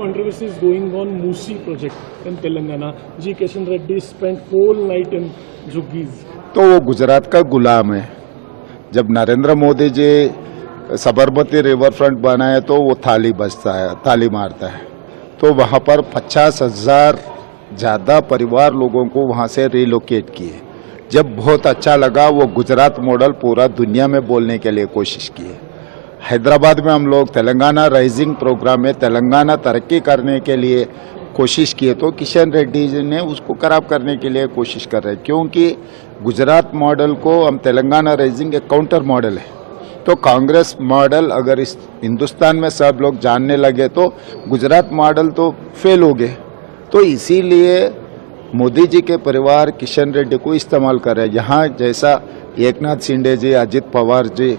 Controversy is going on Musi project in Telangana. G. Kishan Reddy spent whole night in Juggies. तो वो गुजरात का गुलाम है। जब Narendra Modi ji Sabarmati river front बनाए तो वो थाली बजता है, ताली मारता है। तो वहाँ पर 50,000 ज़्यादा परिवार लोगों को वहाँ से रिलोकेट किए। जब बहुत अच्छा लगा, वो गुजरात मॉडल पूरा दुनिया में बोलने के लिए कोशिश किए। हैदराबाद में हम लोग तेलंगाना राइजिंग प्रोग्राम में तेलंगाना तरक्की करने के लिए कोशिश किए तो किशन रेड्डी जी ने उसको खराब करने के लिए कोशिश कर रहे हैं, क्योंकि गुजरात मॉडल को हम तेलंगाना राइजिंग एक काउंटर मॉडल है। तो कांग्रेस मॉडल अगर इस हिंदुस्तान में सब लोग जानने लगे तो गुजरात मॉडल तो फेल हो गए। तो इसीलिए मोदी जी के परिवार किशन रेड्डी को इस्तेमाल कर रहे हैं। यहाँ जैसा एकनाथ शिंदे जी, अजित पवार जी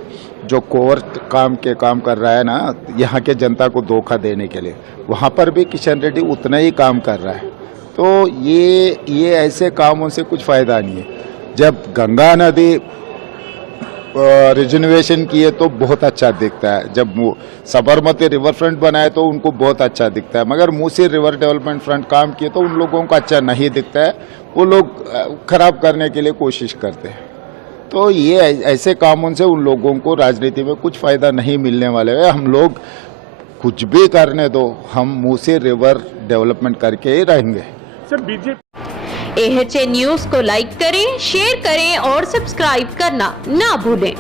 जो कोवर्ट काम कर रहा है ना, यहाँ के जनता को धोखा देने के लिए, वहाँ पर भी किशन रेड्डी उतना ही काम कर रहा है। तो ये ऐसे कामों से कुछ फ़ायदा नहीं है। जब गंगा नदी रिजर्वेशन किए तो बहुत अच्छा दिखता है, जब वो साबरमती रिवर फ्रंट बनाए तो उनको बहुत अच्छा दिखता है, मगर मूसी रिवर डेवलपमेंट फ्रंट काम किए तो उन लोगों को अच्छा नहीं दिखता है। वो लोग खराब करने के लिए कोशिश करते हैं। तो ये ऐसे कामों से उन लोगों को राजनीति में कुछ फ़ायदा नहीं मिलने वाले है। हम लोग कुछ भी करने दो, हम मूसी रिवर डेवलपमेंट करके ही रहेंगे। सर बीजेपी AHA न्यूज़ को लाइक करें, शेयर करें और सब्सक्राइब करना ना भूलें।